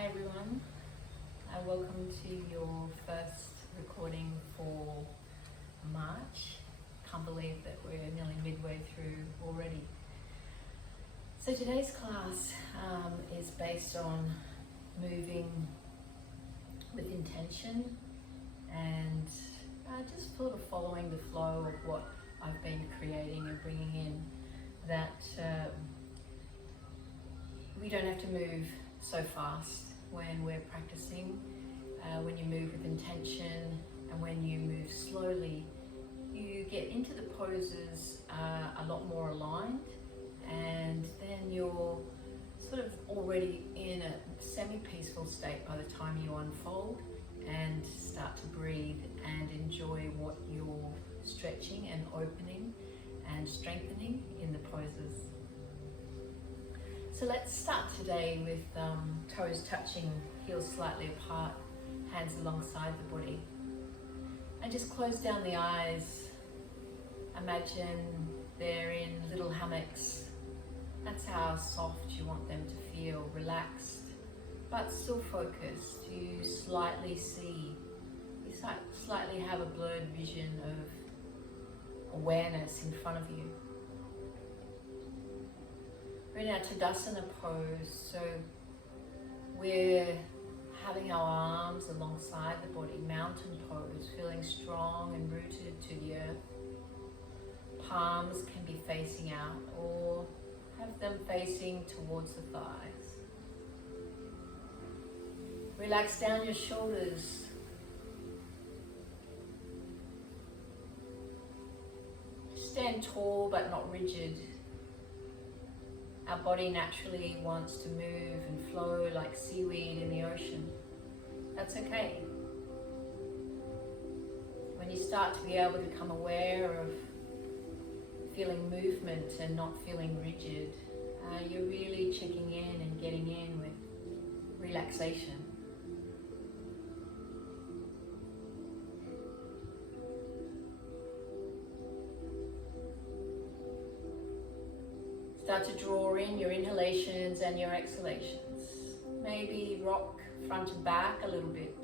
Hi everyone, welcome to your first recording for March. Can't believe that we're nearly midway through already. So today's class is based on moving with intention and just sort of following the flow of what I've been creating and bringing in, that we don't have to move so fast when we're practicing. When you move with intention and when you move slowly, you get into the poses a lot more aligned, and then you're sort of already in a semi-peaceful state by the time you unfold and start to breathe and enjoy what you're stretching and opening and strengthening in the poses. So let's start today with toes touching, heels slightly apart, hands alongside the body. And just close down the eyes. Imagine they're in little hammocks. That's how soft you want them to feel, relaxed, but still focused. You slightly see, you slightly have a blurred vision of awareness in front of you. We're in our Tadasana pose, so we're having our arms alongside the body, mountain pose, feeling strong and rooted to the earth. Palms can be facing out or have them facing towards the thighs. Relax down your shoulders. Stand tall but not rigid. Our body naturally wants to move and flow like seaweed in the ocean. That's okay. When you start to be able to become aware of feeling movement and not feeling rigid, you're really checking in and getting in with relaxation. Start to draw in your inhalations and your exhalations. Maybe rock front and back a little bit.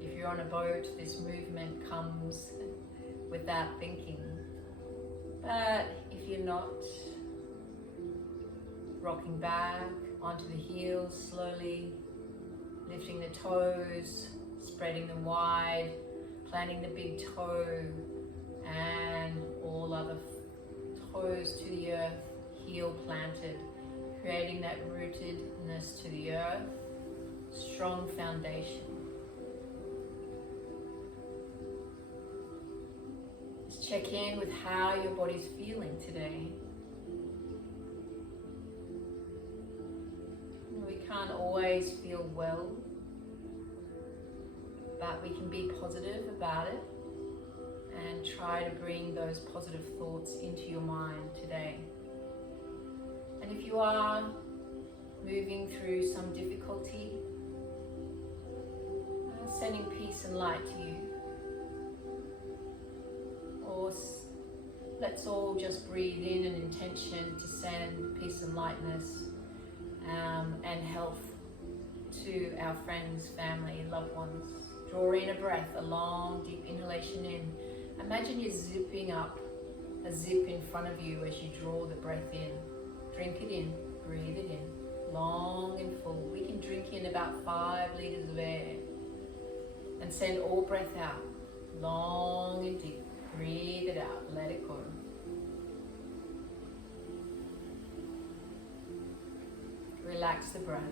If you're on a boat, this movement comes without thinking. But if you're not, rocking back onto the heels slowly, lifting the toes, spreading them wide, planting the big toe and all other toes to the earth, heel planted, creating that rootedness to the earth, strong foundation. Just check in with how your body's feeling today. We can't always feel well, but we can be positive about it and try to bring those positive thoughts into your mind today. And if you are moving through some difficulty, sending peace and light to you. Or let's all just breathe in an intention to send peace and lightness and health to our friends, family, loved ones. Draw in a breath, a long, deep inhalation in. Imagine you're zipping up a zip in front of you as you draw the breath in. Drink it in, breathe it in, long and full. We can drink in about 5 liters of air and send all breath out, long and deep. Breathe it out, let it go. Relax the breath.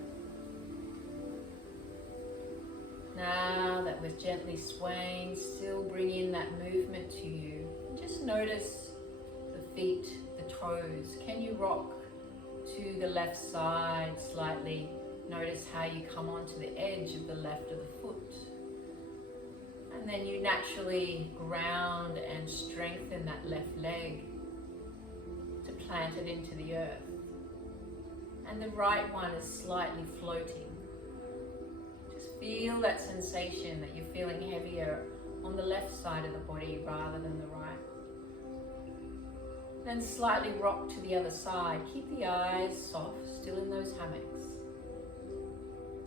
Now that we're gently swaying, still bring in that movement to you. Just notice the feet, the toes. Can you rock to the left side slightly? Notice how you come onto the edge of the left of the foot. And then you naturally ground and strengthen that left leg to plant it into the earth. And the right one is slightly floating. Feel that sensation that you're feeling heavier on the left side of the body rather than the right. Then slightly rock to the other side. Keep the eyes soft, still in those hammocks.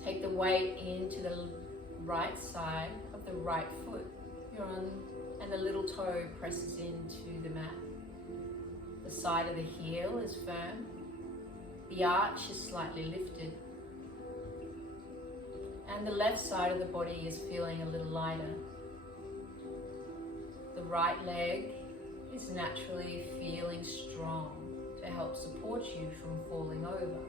Take the weight into the right side of the right foot. You're on, and the little toe presses into the mat. The side of the heel is firm. The arch is slightly lifted. And the left side of the body is feeling a little lighter. The right leg is naturally feeling strong to help support you from falling over.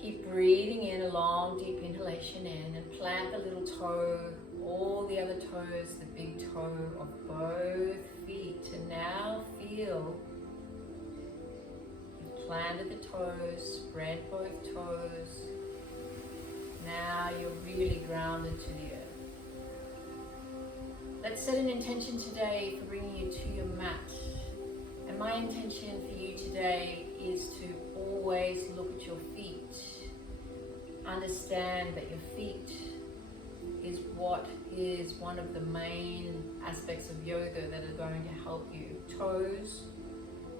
Keep breathing in a long, deep inhalation in, and plant the little toe, all the other toes, the big toe of both feet. And now feel you've planted the toes, spread both toes. Now you're really grounded to the earth. Let's set an intention today for bringing you to your mat. And my intention for you today is to always look at your feet. Understand that your feet is what is one of the main aspects of yoga that are going to help you. Toes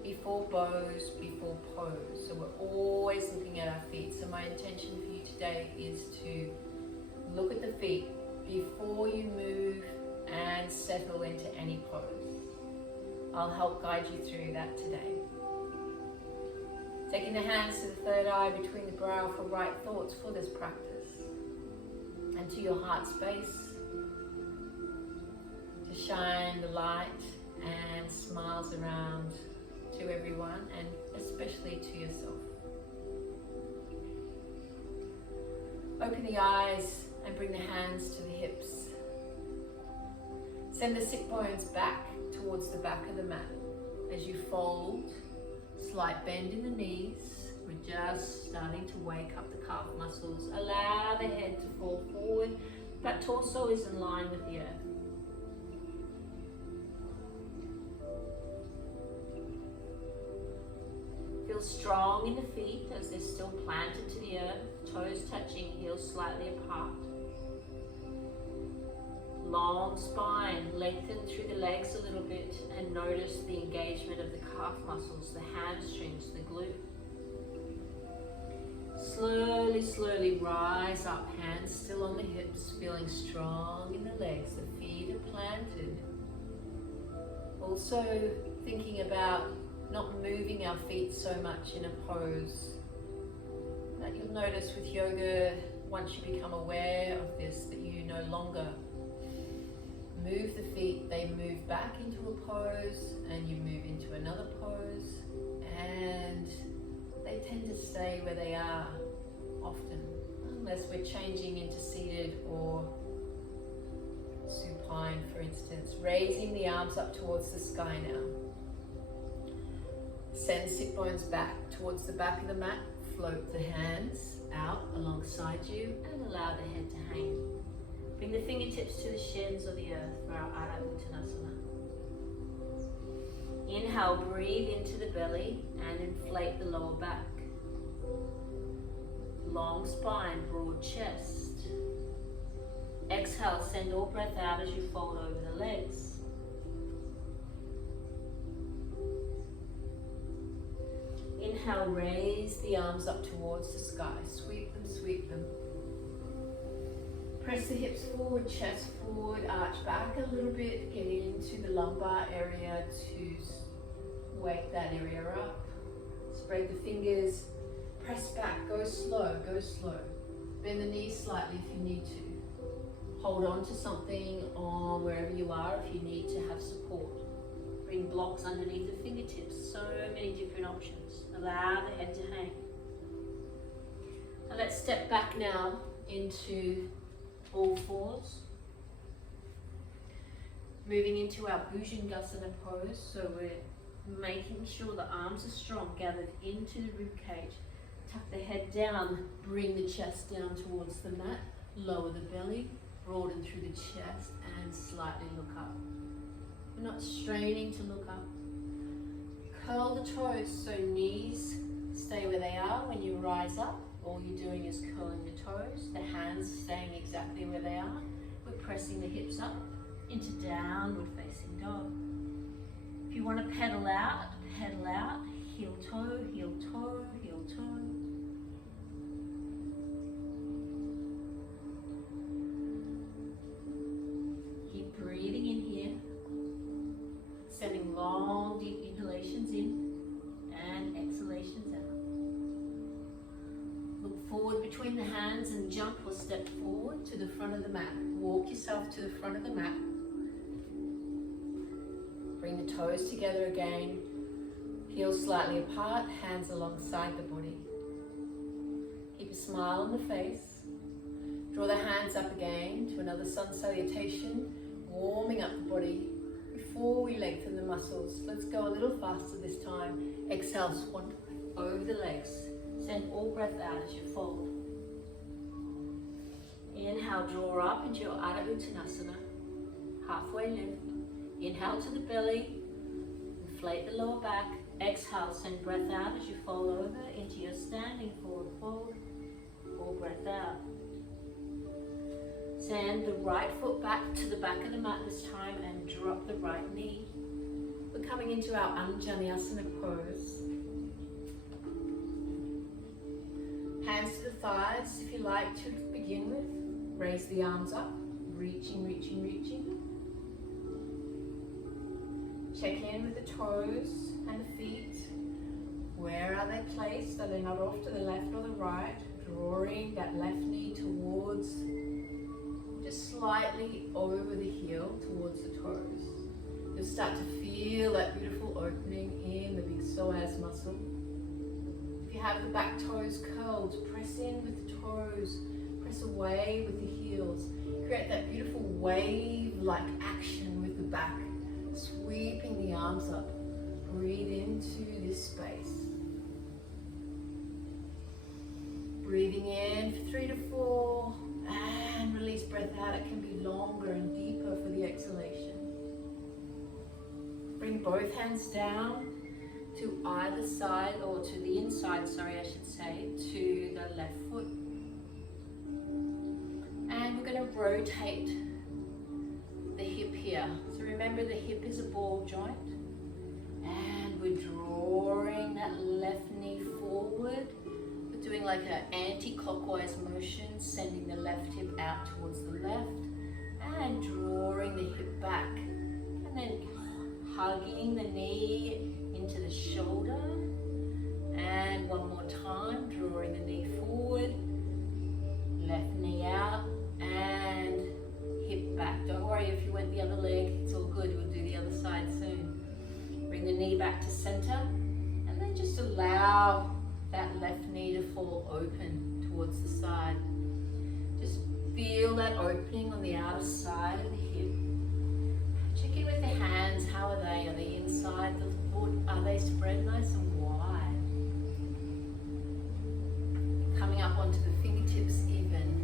before bows, before pose. So we're always looking at our feet. So my intention for you today is to look at the feet before you move and settle into any pose. I'll help guide you through that today. Taking the hands to the third eye between the brow for right thoughts for this practice. And to your heart space to shine the light and smiles around to everyone and especially to yourself. Open the eyes and bring the hands to the hips. Send the sit bones back towards the back of the mat as you fold. Slight bend in the knees. We're just starting to wake up the calf muscles. Allow the head to fall forward, but torso is in line with the earth. Feel strong in the feet as they're still planted to the earth, toes touching, heels slightly apart. Long spine, lengthen through the legs a little bit and notice the engagement of the calf muscles, the hamstrings, the glute. Slowly, slowly rise up, hands still on the hips, feeling strong in the legs, the feet are planted. Also thinking about not moving our feet so much in a pose. That you'll notice with yoga, once you become aware of this, that you no longer move the feet, they move back into a pose and you move into another pose, and they tend to stay where they are often, unless we're changing into seated or supine, for instance. Raising the arms up towards the sky now. Send sit bones back towards the back of the mat. Float the hands out alongside you and allow the head to hang. Bring the fingertips to the shins or the earth for our Tadasana. Inhale, breathe into the belly and inflate the lower back. Long spine, broad chest. Exhale, send all breath out as you fold over the legs. Inhale, raise the arms up towards the sky. Sweep them, sweep them. Press the hips forward, chest forward, arch back a little bit, get into the lumbar area to wake that area up. Spread the fingers, press back, go slow, go slow. Bend the knees slightly if you need to. Hold on to something or wherever you are if you need to have support. Bring blocks underneath the fingertips, so many different options. Allow the head to hang. Now let's step back now into all fours. Moving into our Bhujangasana pose, so we're making sure the arms are strong, gathered into the rib cage. Tuck the head down, bring the chest down towards the mat, lower the belly, broaden through the chest and slightly look up. We're not straining to look up. Curl the toes so knees stay where they are when you rise up. All you're doing is curling the toes, the hands staying exactly where they are. We're pressing the hips up into downward facing dog. If you want to pedal out, heel toe, heel toe, heel toe. between the hands and jump or step forward to the front of the mat. Walk yourself to the front of the mat. Bring the toes together again. Heels slightly apart, hands alongside the body. Keep a smile on the face. Draw the hands up again to another sun salutation, warming up the body before we lengthen the muscles. Let's go a little faster this time. Exhale, swan over the legs. Send all breath out as you fold. Inhale, draw up into your Ardha Uttanasana. Halfway lift. Inhale to the belly. Inflate the lower back. Exhale, send breath out as you fold over into your standing forward fold. All breath out. Send the right foot back to the back of the mat this time and drop the right knee. We're coming into our Anjaneyasana pose. Hands to the thighs if you like to begin with. Raise the arms up, reaching, reaching, reaching. Check in with the toes and the feet. Where are they placed? Are they not off to the left or the right? Drawing that left knee towards, just slightly over the heel towards the toes. You'll start to feel that beautiful opening in the big psoas muscle. If you have the back toes curled, press in with the toes, press away with the heels. Create that beautiful wave-like action with the back, sweeping the arms up. Breathe into this space. Breathing in for 3 to 4 and release breath out. It can be longer and deeper for the exhalation. Bring both hands down to either side, or to the inside, sorry I should say, to the left foot. And we're going to rotate the hip here. So remember, the hip is a ball joint. And we're drawing that left knee forward. We're doing like an anti-clockwise motion, sending the left hip out towards the left. And drawing the hip back. And then hugging the knee into the shoulder. And one more time, drawing the knee forward. Left knee out. And hip back. Don't worry if you went the other leg, it's all good. We'll do the other side soon. Bring the knee back to center, and then just allow that left knee to fall open towards the side. Just feel that opening on the outer side of the hip. Check in with the hands. How are they? Are they inside the foot? Are they spread nice and wide? Coming up onto the fingertips even.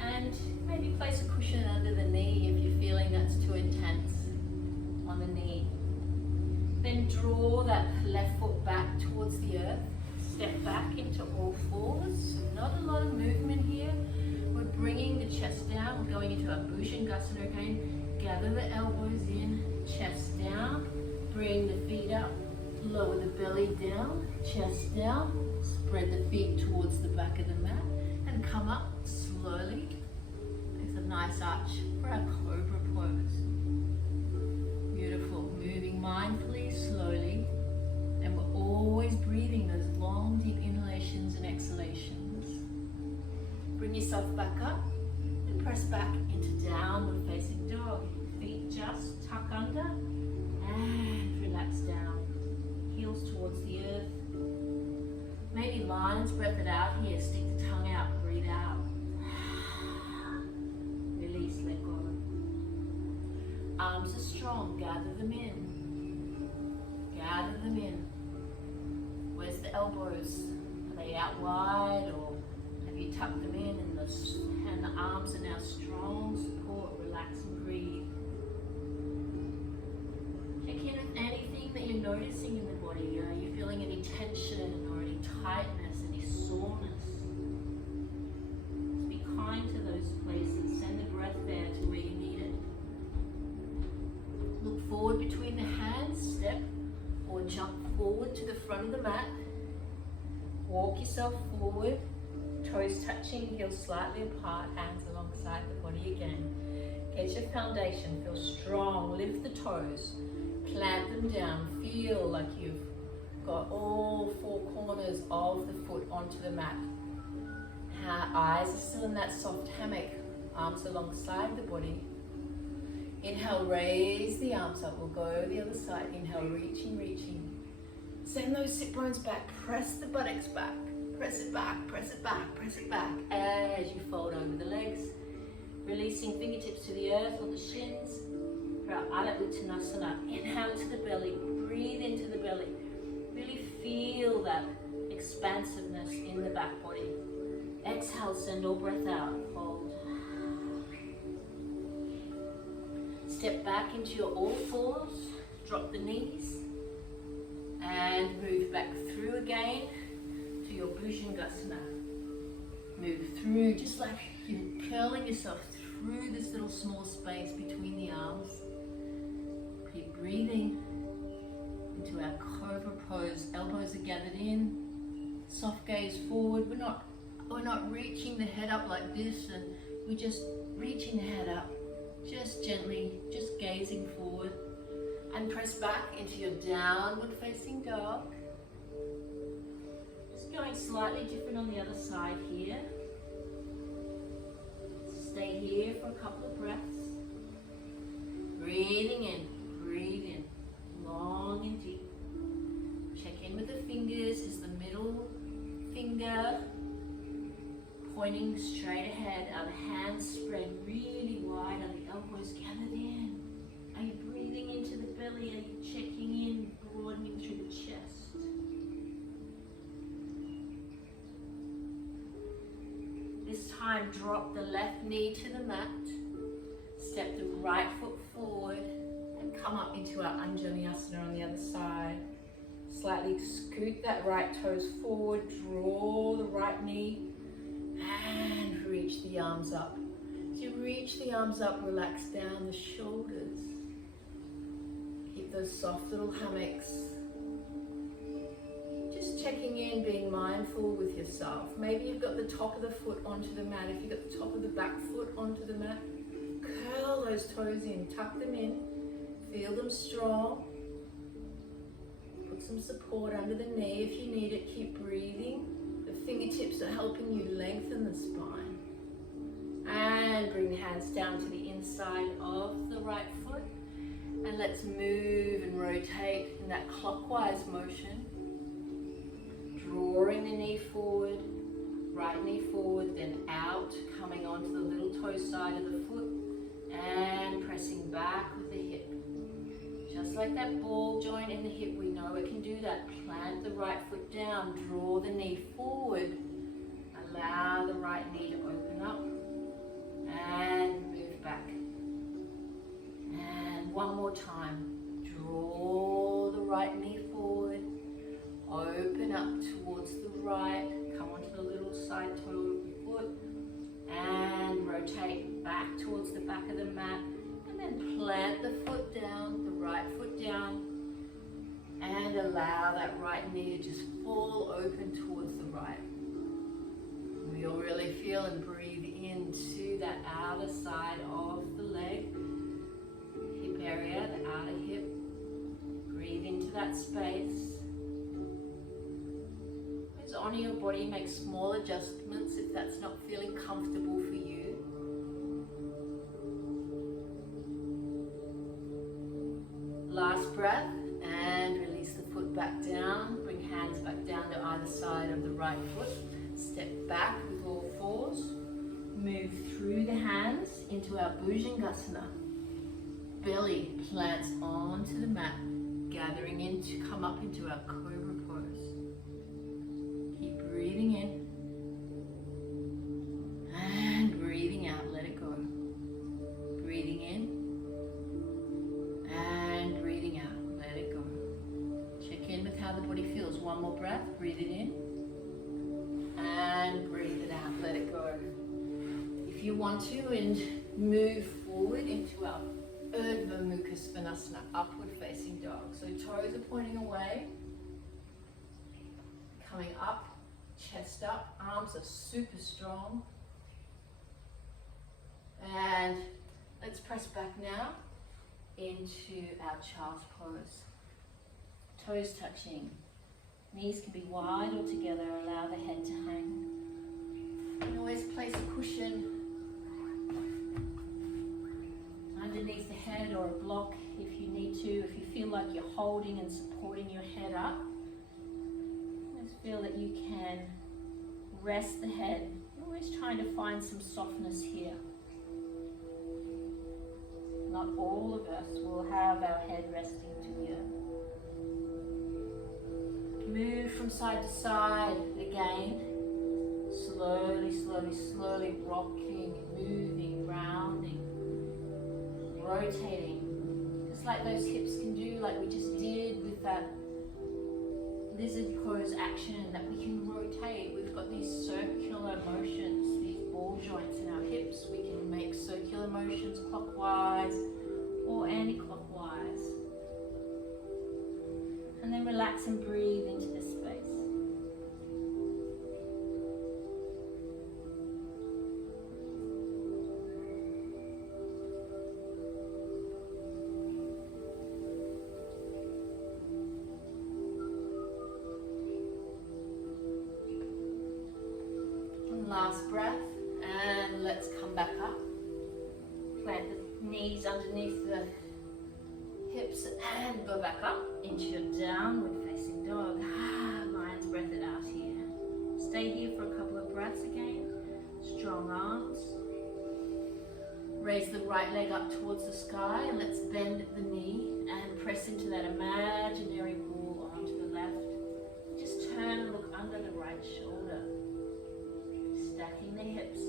And maybe place a cushion under the knee if you're feeling that's too intense on the knee. Then draw that left foot back towards the earth. Step back into all fours. So not a lot of movement here. We're bringing the chest down. We're going into our Bhujangasana again. Gather the elbows in, chest down. Bring the feet up. Lower the belly down, chest down. Spread the feet towards the back of the mat. And come up slowly. With a nice arch for our cobra pose. Beautiful. Moving mindfully, slowly. And we're always breathing those long, deep inhalations and exhalations. Bring yourself back up and press back into downward facing dog. Feet just tuck under and relax down. Heels towards the earth. Maybe lion's breath it out here. Stick the tongue out, breathe out. Release, let go. Arms are strong, gather them in. Gather them in. Where's the elbows? Are they out wide, or have you tucked them in and the arms are now strong? Support, relax and breathe. Check in with anything that you're noticing in the body. Are you feeling any tension or any tightness, any soreness? Just be kind to those places. Send the breath there to where you need it. Look forward between the hands, step or jump forward to the front of the mat. Walk yourself forward, toes touching, heels slightly apart, hands alongside the body again. Get your foundation, feel strong, lift the toes, plant them down, feel like you've got all four corners of the foot onto the mat. Eyes are still in that soft hammock, arms alongside the body. Inhale, raise the arms up. We'll go the other side. Inhale, reaching, reaching. Send those sit bones back. Press the buttocks back. Press it back, press it back, press it back. As you fold over the legs. Releasing fingertips to the earth or the shins. For our Adho Uttanasana, inhale into the belly. Breathe into the belly. Really feel that expansiveness in the back body. Exhale, send all breath out. Fold. Step back into your all fours. Drop the knees. And move back through again to your Bhujangasana. Move through just like you're curling yourself through this little small space between the arms. Keep breathing into our cobra pose. Elbows are gathered in. Soft gaze forward. We're not reaching the head up like this, and we're just reaching the head up. Just gently, just gazing forward. And press back into your downward facing dog. Just going slightly different on the other side here. Stay here for a couple of breaths. Breathing in, breathe in, long and deep. Check in with the fingers. Is the middle finger pointing straight ahead? Are the hands spread really wide? Are the elbows gathered in? Are you breathing into the belly? Are you checking in, broadening through the chest? This time, drop the left knee to the mat. Step the right foot forward and come up into our Anjaneyasana on the other side. Slightly scoot that right toes forward, draw the right knee, and reach the arms up. As you reach the arms up, relax down the shoulders. Keep those soft little hammocks. Just checking in, being mindful with yourself. Maybe you've got the top of the foot onto the mat. If you've got the top of the back foot onto the mat, curl those toes in, tuck them in, feel them strong. Put some support under the knee if you need it. Keep breathing. The fingertips are helping you lengthen the spine. And bring the hands down to the inside of the right foot. And let's move and rotate in that clockwise motion. Drawing the knee forward, right knee forward, then out, coming onto the little toe side of the foot, and pressing back with the hip. Just like that ball joint in the hip, we know it can do that. Plant the right foot down, draw the knee forward, allow the right knee to open up, and move back. And one more time, draw the right knee forward, open up towards the right, come onto the little side toe of the foot, and rotate back towards the back of the mat, and then plant the foot down, the right foot down, and allow that right knee to just fall open towards the right. You'll really feel and breathe into that outer side of the leg, hip area, the outer hip. Breathe into that space. As on your body, make small adjustments if that's not feeling comfortable for you. Last breath, and release the foot back down. Bring hands back down to either side of the right foot. Step back with all fours. Move through the hands into our Bhujangasana. Belly plants onto the mat, gathering in to come up into our cobra pose. Keep breathing in and breathing out. Let it go. Breathing in and breathing out. Let it go. Check in with how the body feels. One more breath. Breathe it in and breathe it out. Let it go. If you want to, and move forward into our Urdhva Mukha Svanasana, upward facing dog. So toes are pointing away, coming up, chest up, arms are super strong. And let's press back now into our child's pose. Toes touching, knees can be wide or together, allow the head to hang. You can always place a cushion underneath the head or a block if you need to. If you feel like you're holding and supporting your head up, just feel that you can rest the head. You're always trying to find some softness here. Not all of us will have our head resting to the earth. Move from side to side again. Slowly, slowly, slowly rocking, moving, rounding, rotating. Just like those hips can do, like we just did with that lizard pose action, that we can rotate. We've got these circular motions, these ball joints in our hips. We can make circular motions clockwise or anti-clockwise. And then relax and breathe into this space. Last breath, and let's come back up. Plant the knees underneath the hips and go back up into your downward facing dog. Lion's breath it out here. Stay here for a couple of breaths again. Strong arms. Raise the right leg up towards the sky, and let's bend the knee and press into that imaginary wall onto the left. Just turn and look under the right shoulder. Stacking the hips.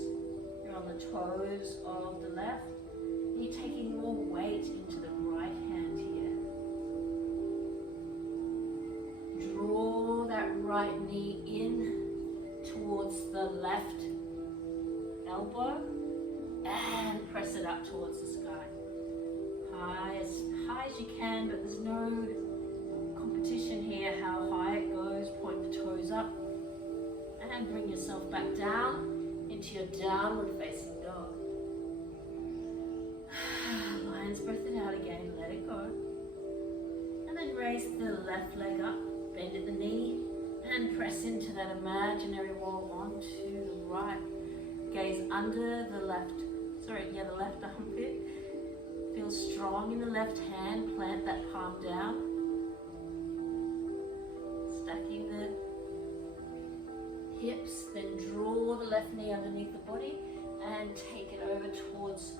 You're on the toes of the left. And you're taking more weight into the right hand here. Draw that right knee in towards the left elbow and press it up towards the sky. High as you can, but there's no competition here how high it goes. Point the toes up. And bring yourself back down into your downward facing dog. Lion's breath it out again, let it go. And then raise the left leg up, bend at the knee, and press into that imaginary wall onto the right. Gaze under the left armpit. Feel strong in the left hand, plant that palm down. Stacking the hips, then draw the left knee underneath the body and take it over towards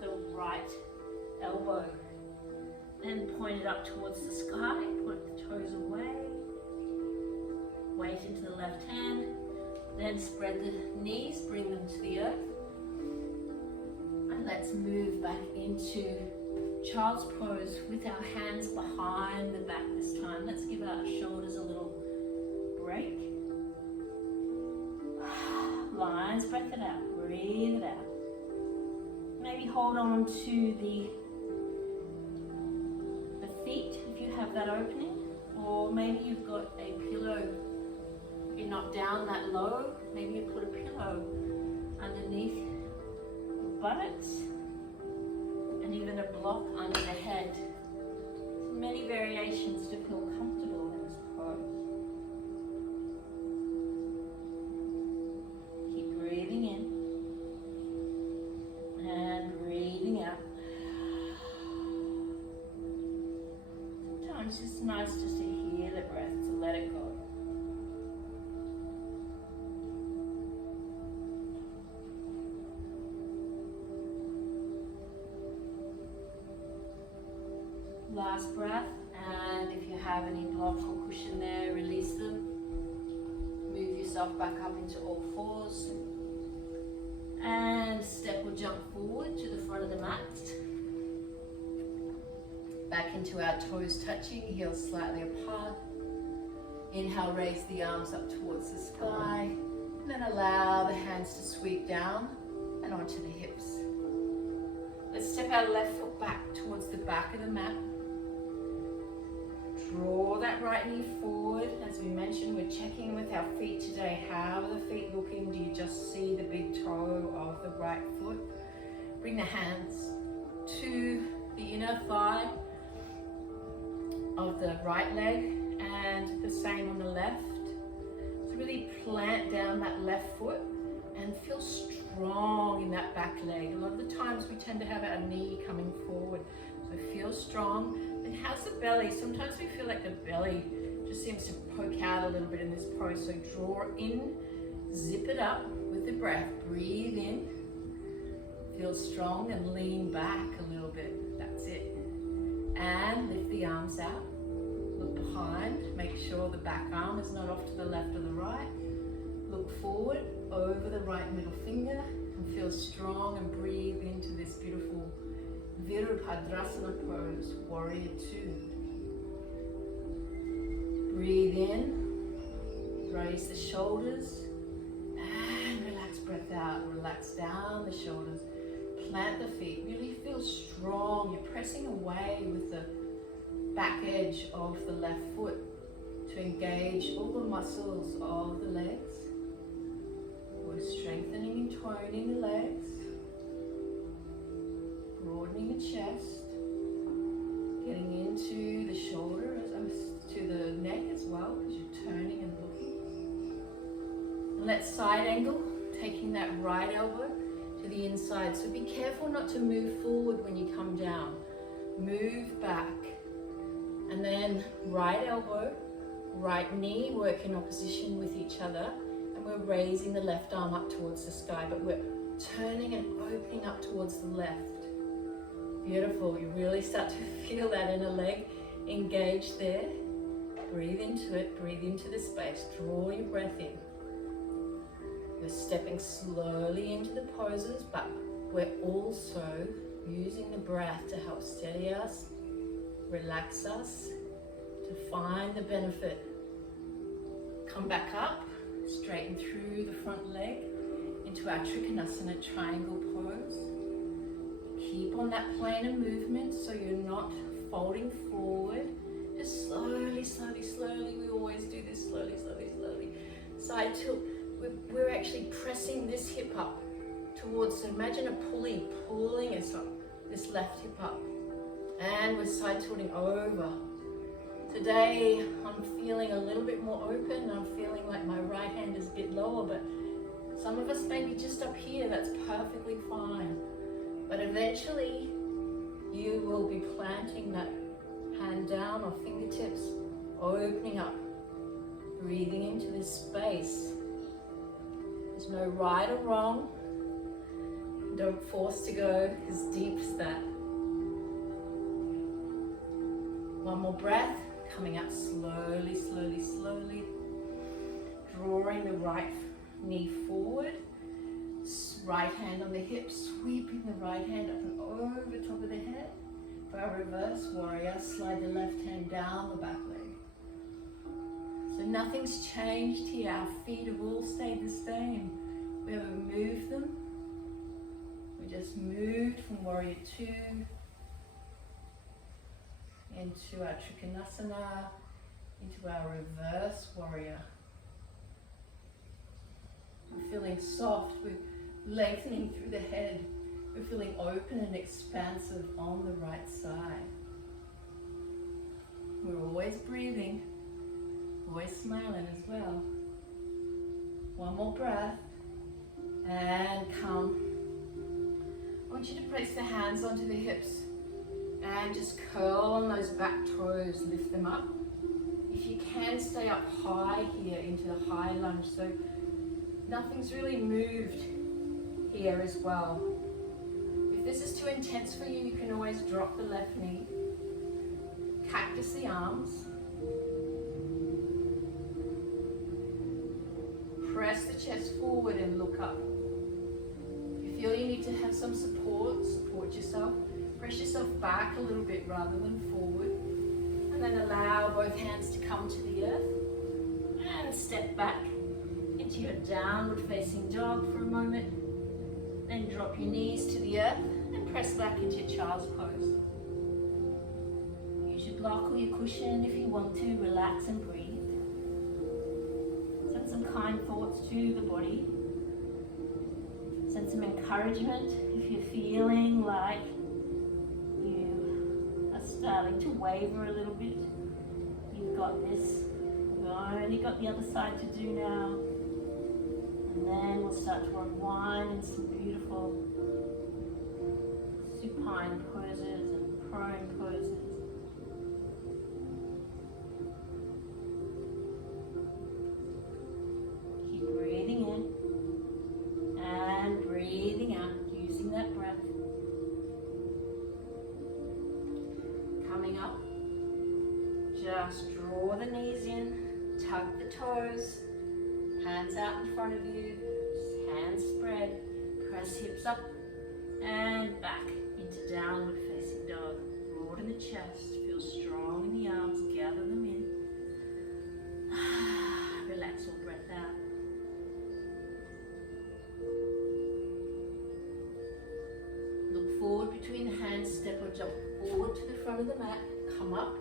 the right elbow. Then point it up towards the sky, point the toes away, weight into the left hand, then spread the knees, bring them to the earth. And let's move back into child's pose with our hands behind the back this time. Let's give our shoulders a little break. Lion's breath it out, breathe it out. Maybe hold on to the feet if you have that opening, or maybe you've got a pillow. If you're not down that low, maybe you put a pillow underneath your buttocks and even a block under the head. Many variations to feel comfortable in this pose. Breathing in and breathing out. Sometimes it's nice just to hear the breath, to let it go. Last breath, and if you have any block or cushion there, release them. Move yourself back up into all fours. And step or jump forward to the front of the mat. Back into our toes touching, heels slightly apart. Inhale, raise the arms up towards the sky. And then allow the hands to sweep down and onto the hips. Let's step our left foot back towards the back of the mat. Draw that right knee forward. As we mentioned, we're checking with our feet today. How are the feet looking? Do you just see the big toe of the right foot? Bring the hands to the inner thigh of the right leg and the same on the left. So really plant down that left foot And feel strong in that back leg. A lot of the times we tend to have our knee coming forward. So feel strong. And how's the belly? Sometimes we feel like the belly just seems to poke out a little bit in this pose. So draw in, zip it up with the breath. Breathe in. Feel strong and lean back a little bit. That's it. And lift the arms out. Look behind. Make sure the back arm is not off to the left or the right. Look forward over the right middle finger and feel strong and breathe into this beautiful Virabhadrasana pose, Warrior Two. Breathe in, raise the shoulders and relax, breath out. Relax down the shoulders, plant the feet, really feel strong. You're pressing away with the back edge of the left foot to engage all the muscles of the legs. We're strengthening and toning the legs, broadening the chest, getting into the shoulder, to the neck as well, because you're turning and looking. And let's side angle, taking that right elbow to the inside. So be careful not to move forward when you come down. Move back. And then right elbow, right knee work in opposition with each other. And we're raising the left arm up towards the sky, but we're turning and opening up towards the left. Beautiful. You really start to feel that inner leg engage there. Breathe into it. Breathe into the space. Draw your breath in. We're stepping slowly into the poses, but we're also using the breath to help steady us, relax us, to find the benefit. Come back up, straighten through the front leg into our Trikonasana triangle pose. Keep on that plane of movement so you're not folding forward. Just slowly, slowly, slowly. We always do this slowly, slowly, slowly. Side tilt. We're actually pressing this hip up towards, so imagine a pulley pulling us up, this left hip up. And we're side tilting over. Today, I'm feeling a little bit more open. I'm feeling like my right hand is a bit lower, but some of us may be just up here. That's perfectly fine. But eventually, you will be planting that hand down or fingertips, opening up, breathing into this space. There's no right or wrong. Don't force to go as deep as that. One more breath, coming up slowly, slowly, slowly. Drawing the right knee forward. Right hand on the hip, sweeping the right hand up and over top of the head. For our reverse warrior, slide the left hand down the back leg. So nothing's changed here. Our feet have all stayed the same. We haven't moved them. We just moved from Warrior Two into our Trikonasana, into our reverse warrior. We're feeling soft. We're lengthening through the head. We're feeling open and expansive on the right side. We're always breathing, always smiling as well. One more breath and come. I want you to place the hands onto the hips and just curl on those back toes, lift them up. If you can, stay up high here into the high lunge, so nothing's really moved here as well. If this is too intense for you, you can always drop the left knee, cactus the arms, press the chest forward and look up. If you feel you need to have some support, support yourself. Press yourself back a little bit rather than forward. And then allow both hands to come to the earth. And step back into your downward facing dog for a moment. Then drop your knees to the earth and press back into your child's pose. Use your block or your cushion if you want to. Relax and breathe. Send some kind thoughts to the body. Send some encouragement if you're feeling like you are starting to waver a little bit. You've got this. You've only got the other side to do now. And then we'll start to unwind in some beautiful supine poses and prone poses. Keep breathing in and breathing out, using that breath. Coming up, just draw the knees in, tuck the toes, hands out in front of you, hands spread, press hips up and back into downward facing dog. Broaden the chest, feel strong in the arms, gather them in. Relax all breath out. Look forward between the hands, step or jump forward to the front of the mat, come up.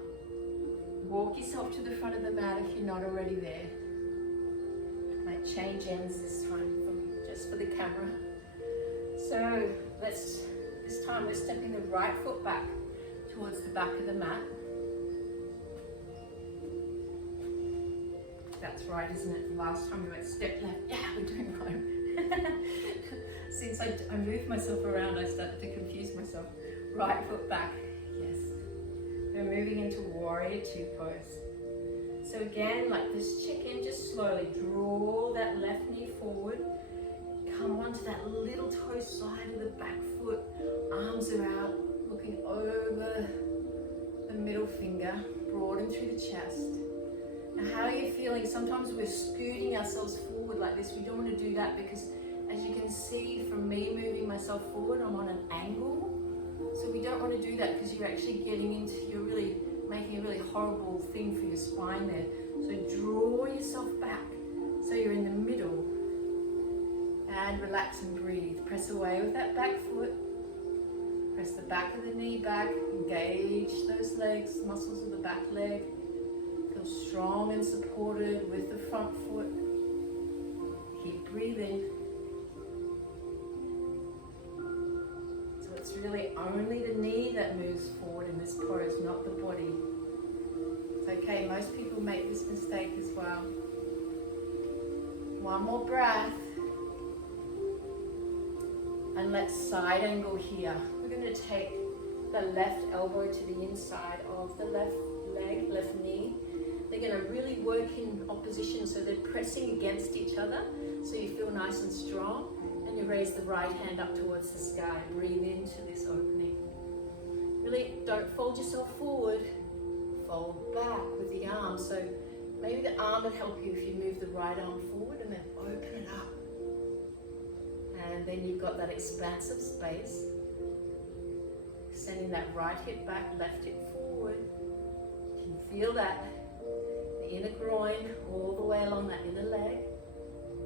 Walk yourself to the front of the mat if you're not already there. Might change ends this time just for the camera. So this time we're stepping the right foot back towards the back of the mat. That's right, isn't it? Last time we went step left. Yeah, we're doing right. Since I moved myself around, I started to confuse myself. Right foot back. Yes. We're moving into warrior two pose. So again, like this chicken, just slowly draw that left knee forward. Come onto that little toe side of the back foot. Arms are out, looking over the middle finger. Broaden through the chest. Now how are you feeling? Sometimes we're scooting ourselves forward like this. We don't want to do that because as you can see from me moving myself forward, I'm on an angle. So we don't want to do that because you're actually you're really making a really horrible thing for your spine there. So draw yourself back so you're in the middle. And relax and breathe. Press away with that back foot. Press the back of the knee back. Engage those legs, muscles of the back leg. Feel strong and supported with the front foot. Keep breathing. So it's really only the knee that moves forward in this pose, not the body. It's okay, most people make this mistake as well. One more breath. And let's side angle here. We're going to take the left elbow to the inside of the left leg, left knee. They're going to really work in opposition, so they're pressing against each other, so you feel nice and strong. And you raise the right hand up towards the sky. Breathe into this opening. Really don't fold yourself forward. Fold back with the arm. So maybe the arm would help you if you move the right arm forward and then open it up. And then you've got that expansive space. Sending that right hip back, left hip forward. You can feel that. The inner groin all the way along that inner leg.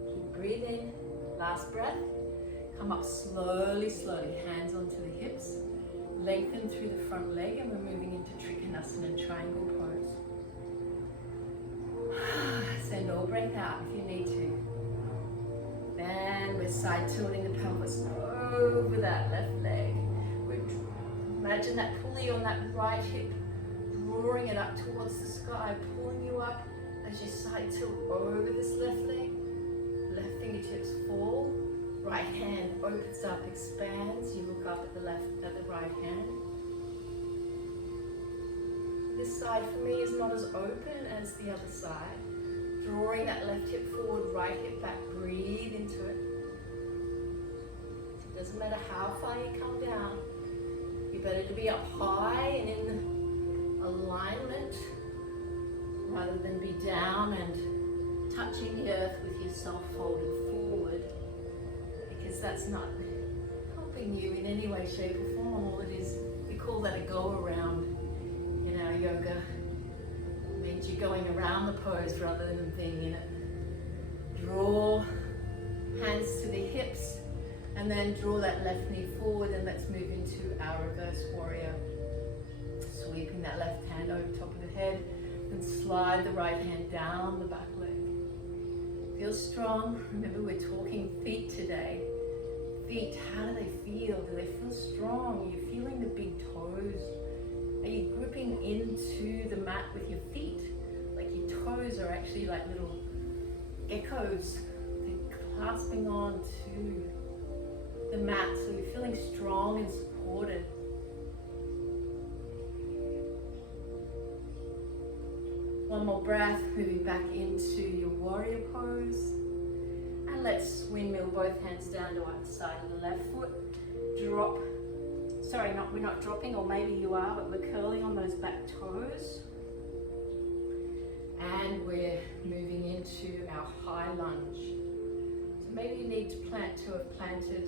Keep breathing. Last breath. Come up slowly, slowly. Hands onto the hips. Lengthen through the front leg, and we're moving into Trikonasana, triangle pose. Send all breath out if you need to. Then we're side tilting the pelvis over that left leg. Imagine that pulley on that right hip, drawing it up towards the sky, pulling you up as you side tilt over this left leg. Left fingertips fall, right hand opens up, expands. You look up at the right hand. This side for me is not as open as the other side. Drawing that left hip forward, right hip back, breathe into it. It doesn't matter how far you come down. You're better to be up high and in alignment rather than be down and touching the earth with yourself folded forward, because that's not helping you in any way, shape or form. All it is, we call that a go around in our yoga. It means you're going around the pose rather than being in it. Draw hands to the hips and then draw that left knee forward, and let's move into our reverse warrior. Sweeping that left hand over top of the head and slide the right hand down the back leg. Feel strong. Remember, we're talking feet today. Feet, how do they feel? Do they feel strong? Are you feeling the big toes? Are you gripping into the mat with your feet? Like your toes are actually like little geckos. They're clasping on to the mat so you're feeling strong and supported. One more breath, moving back into your warrior pose. And let's windmill both hands down to either side of the left foot. Drop, sorry, we're not dropping, or maybe you are, but we're curling on those back toes. And we're moving into our high lunge. So maybe you need to have planted.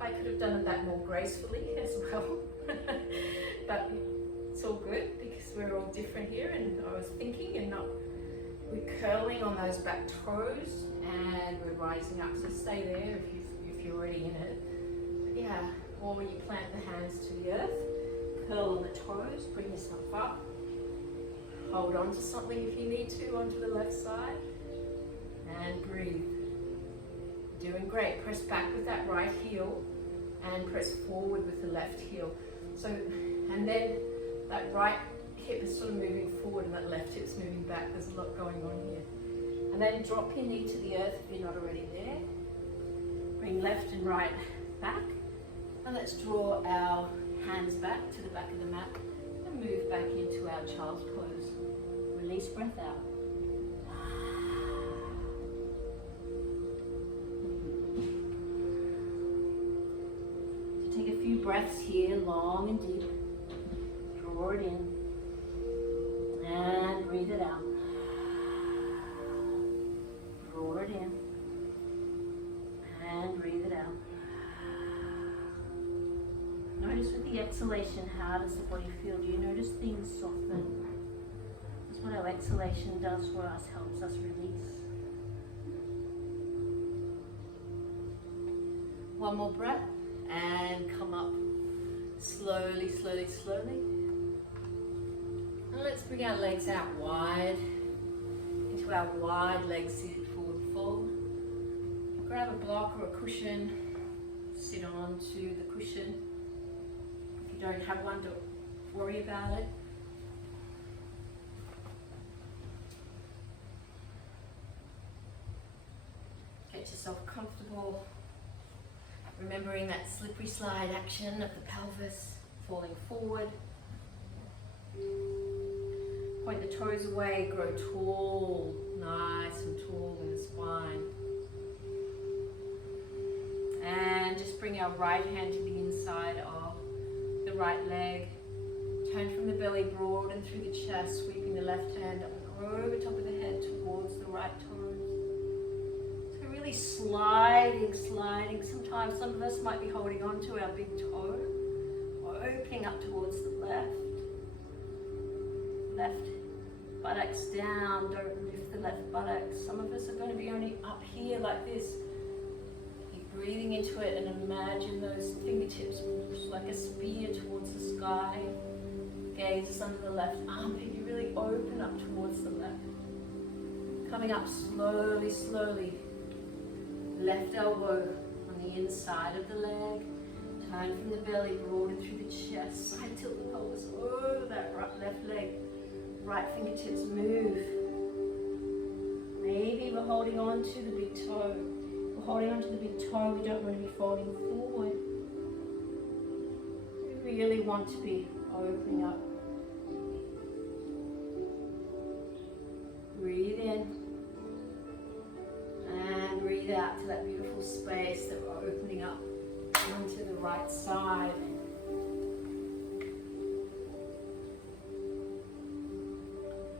I could have done that more gracefully as well. But it's all good because we're all different here, and I was thinking and not, we're curling on those back toes and we're rising up. So stay there if you're already in it. But yeah, or you plant the hands to the earth, curl on the toes, bring yourself up. Hold on to something if you need to, onto the left side, and breathe. Doing great. Press back with that right heel and press forward with the left heel. So, and then that right hip is sort of moving forward and that left hip's moving back. There's a lot going on here. And then drop your knee to the earth if you're not already there. Bring left and right back. And let's draw our hands back to the back of the mat and move back into our child's pose. Release breath out. So take a few breaths here, long and deep. Draw it in. And breathe it out. Draw it in. And breathe it out. Notice with the exhalation, how does the body feel? Do you notice things soften? That's what our exhalation does for us, helps us release. One more breath and come up slowly, slowly, slowly. And let's bring our legs out wide, into our wide leg seated forward fold. Grab a block or a cushion, sit onto the cushion. If you don't have one, don't worry about it. Get yourself comfortable, remembering that slippery slide action of the pelvis, falling forward. Point the toes away, grow tall, nice and tall in the spine. And just bring our right hand to the inside of the right leg. Turn from the belly, broaden through the chest, sweeping the left hand over top of the head towards the right toes. So really sliding. Sometimes some of us might be holding on to our big toe, or opening up towards the left. Left buttocks down, don't lift the left buttocks. Some of us are going to be only up here like this. Keep breathing into it and imagine those fingertips like a spear towards the sky. Gaze is under the left armpit. You really open up towards the left. Coming up slowly, slowly. Left elbow on the inside of the leg. Turn from the belly, broaden through the chest. Side tilt the pelvis over that left leg. Right fingertips move. Maybe we're holding on to the big toe. We're holding on to the big toe. We don't want to be folding forward. We really want to be opening up. Breathe in. And breathe out to that beautiful space that we're opening up onto the right side.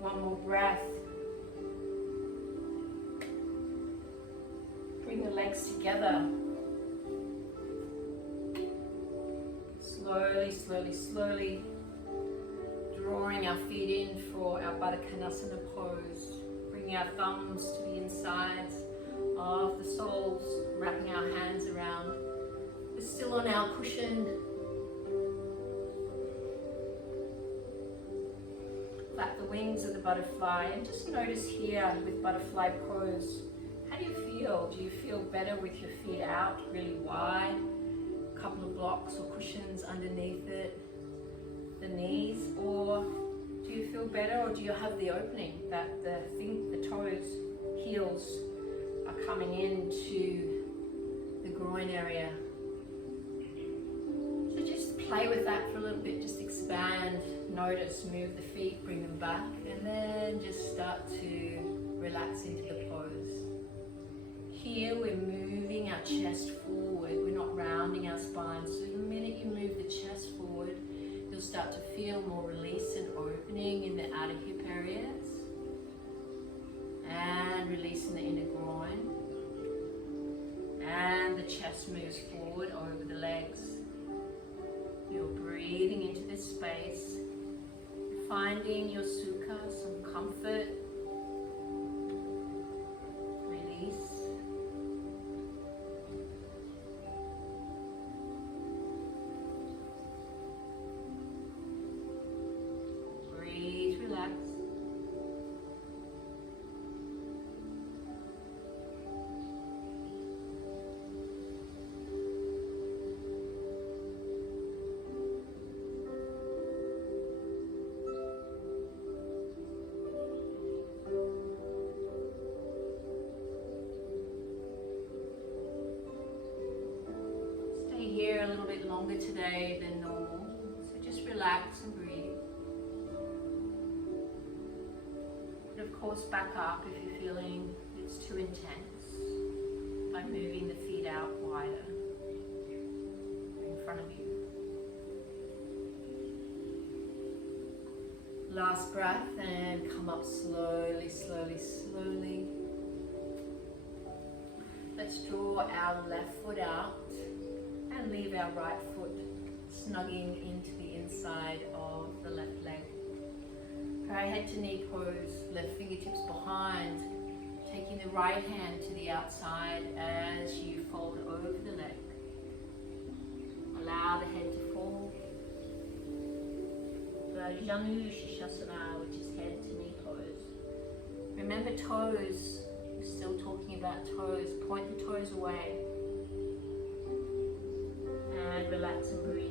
One more breath. Bring the legs together. Slowly, slowly, slowly. Drawing our feet in for our Tadasana pose. Bringing our thumbs to the insides of the soles. Wrapping our hands around. We're still on our cushion. Flap the wings of the butterfly and just notice here with butterfly pose, how do you feel? Do you feel better with your feet out really wide? A couple of blocks or cushions underneath it, the knees, or do you feel better, or do you have the opening that the toes, heels are coming into the groin area. So just play with that for a little bit, just expand, notice, move the feet, bring them back, and then just start to relax into the pose. Here we're moving our chest forward, we're not rounding our spine, so the minute you move the chest forward, you'll start to feel more release and opening in the outer hip areas, and release in the inner groin, and the chest moves forward over the legs. You're breathing into this space, finding your sukha, some comfort, release. Breathe, relax. Here a little bit longer today than normal, so just relax and breathe. And of course back up if you're feeling it's too intense by moving the feet out wider in front of you. Last breath, and come up slowly, slowly, slowly. Let's draw our left foot out and leave our right foot snugging into the inside of the left leg. Right head to knee pose, left fingertips behind, taking the right hand to the outside as you fold over the leg. Allow the head to fall. Janu Shishasana, which is head to knee pose. Remember toes, we're still talking about toes, point the toes away. And relax and breathe.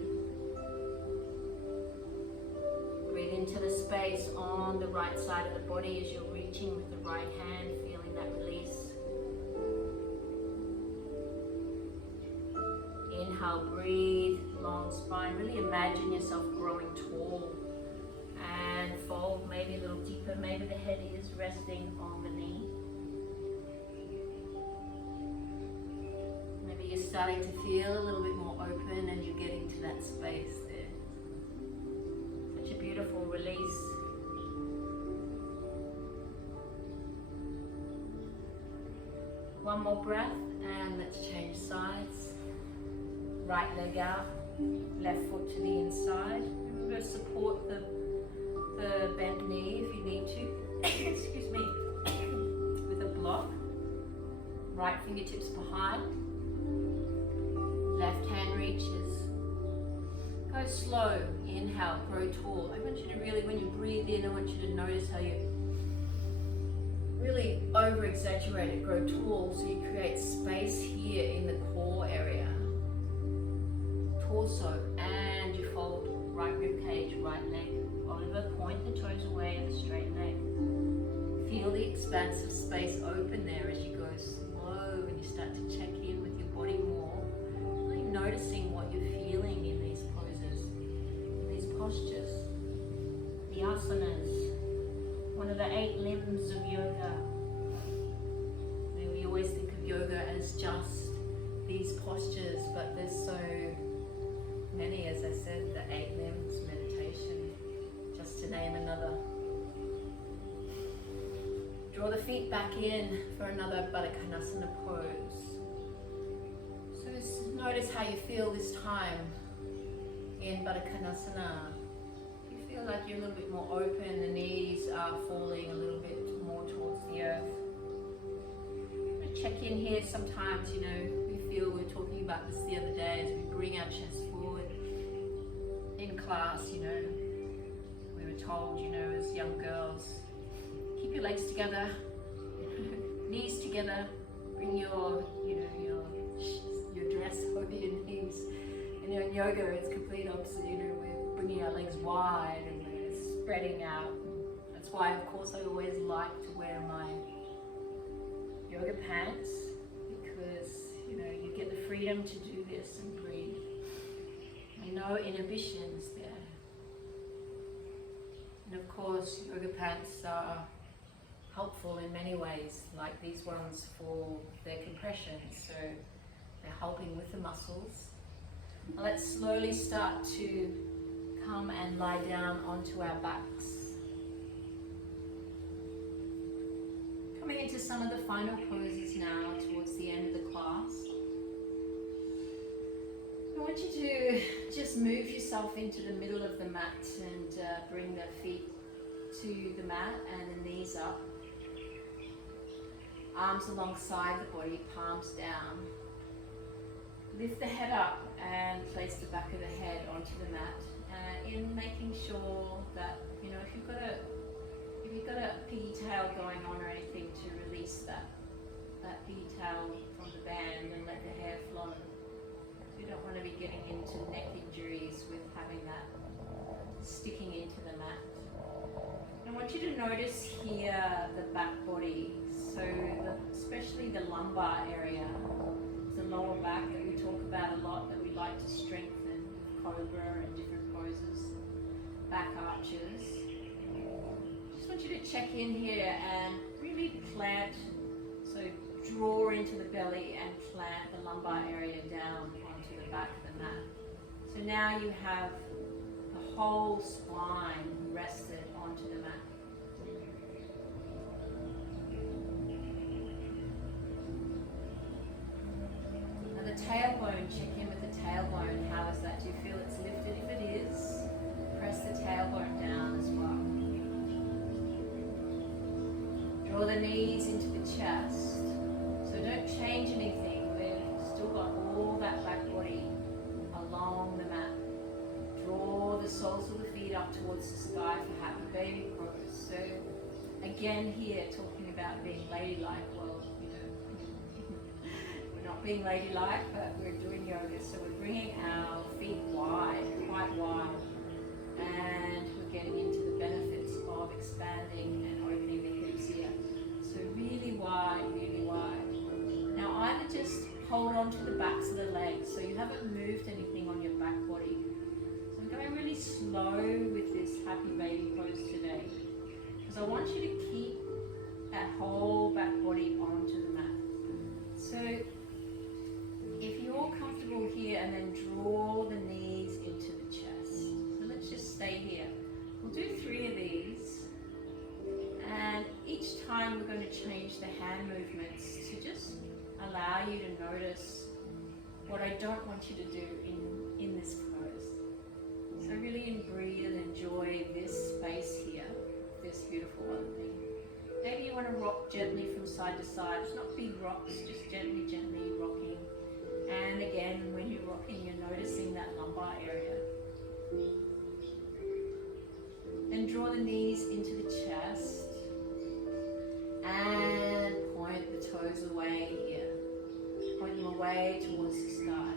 Breathe into the space on the right side of the body as you're reaching with the right hand, feeling that release. Inhale, breathe, long spine. Really imagine yourself growing tall. And fold maybe a little deeper. Maybe the head is resting on the knee. Maybe you're starting to feel a little bit more open and you're getting to that space there. Such a beautiful release. One more breath and let's change sides. Right leg out, left foot to the inside. Remember, support the bent knee if you need to. Excuse me. With a block. Right fingertips behind. Left hand reaches. Go slow. Inhale, grow tall. I want you to really, when you breathe in, I want you to notice how you really over-exaggerate it. Grow tall so you create space here in the core area. Torso, and you fold right rib cage, right leg over, point the toes away of the straight leg. Feel the expansive space open there as you go slow and you start to check in with your body more. Really noticing what you're feeling in these poses, in these postures. The asanas, one of the 8 limbs of yoga. We always think of yoga as just these postures, but there's so many, as I said, the 8 limbs, meditation, just to name another. Draw the feet back in for another Tadasana pose. So just notice how you feel this time in Tadasana. You feel like you're a little bit more open, the knees are falling a little bit more towards the earth. Check in here sometimes, you know, we feel, we were talking about this the other day, as we bring our chest forward. In class, you know, we were told, you know, as young girls, keep your legs together, knees together, bring your, you know, your dress over your knees. And you know, in yoga, it's complete opposite, you know, we're bringing our legs wide and we're spreading out. That's why, of course, I always like to wear my yoga pants because you get the freedom to do this and breathe. And no inhibitions there. And of course, yoga pants are helpful in many ways, like these ones for their compression, so they're helping with the muscles. Now let's slowly start to come and lie down onto our backs. Coming into some of the final poses now towards the end of the class. I want you to just move yourself into the middle of the mat and bring the feet to the mat and the knees up. Arms alongside the body, palms down. Lift the head up and place the back of the head onto the mat. In making sure that, if you've got a pigtail going on or anything, to release that pigtail from the band and let the hair flow. You don't want to be getting into neck injuries with having that sticking into the mat. I want you to notice here the back body, so especially the lumbar area, the lower back that we talk about a lot, that we like to strengthen with cobra and different poses, back arches. Just want you to check in here and really plant, so draw into the belly and plant the lumbar area down onto the back of the mat. So now you have the whole spine rested onto the mat. Now the tailbone, check in with the tailbone. How is that? Do you feel it's lifted? If it is, press the tailbone down as well. Draw the knees into the chest. So don't change anything. We've still got all that back body along the mat. Draw the soles of the feet up towards the sky for happy baby pose. So again here, talking about being ladylike. Well, we're not being ladylike, but we're doing yoga. So we're bringing our feet wide, quite wide. And we're getting into the benefits of expanding and opening the hips here. So really wide, really wide. Now either just hold on to the backs of the legs, so you haven't moved anything on your back body. So I'm going really slow with this happy baby pose today, because I want you to keep that whole back body onto the mat. So if you're comfortable here, and then draw the knees into the chest. So let's just stay here. We'll do 3 of these, and each time we're going to change the hand movements to just allow you to notice what I don't want you to do in this pose. So really breathe and enjoy this space here, this beautiful one thing. Maybe you want to rock gently from side to side. It's not big rocks, just gently, gently rocking. And again, when you're rocking, you're noticing that lumbar area. Then draw the knees into the chest and point the toes away here. Point them away towards the sky.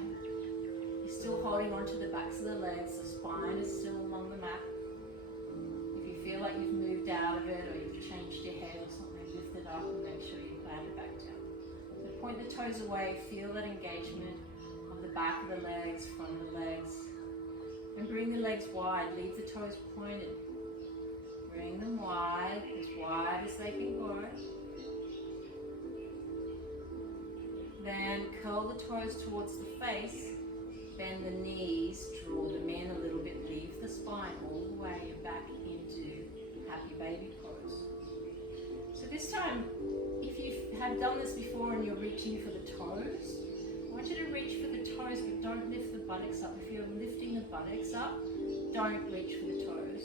You're still holding onto the backs of the legs, the spine is still along the mat. If you feel like you've moved out of it or you've changed your head or something, lift it up and make sure you land it back down. So point the toes away, feel that engagement of the back of the legs, front of the legs. And bring the legs wide, leave the toes pointed. Bring them wide as they can go. Then curl the toes towards the face, bend the knees, draw them in a little bit, leave the spine all the way back into happy baby pose. So this time, if you have done this before and you're reaching for the toes, I want you to reach for the toes, but don't lift the buttocks up. If you're lifting the buttocks up, don't reach for the toes.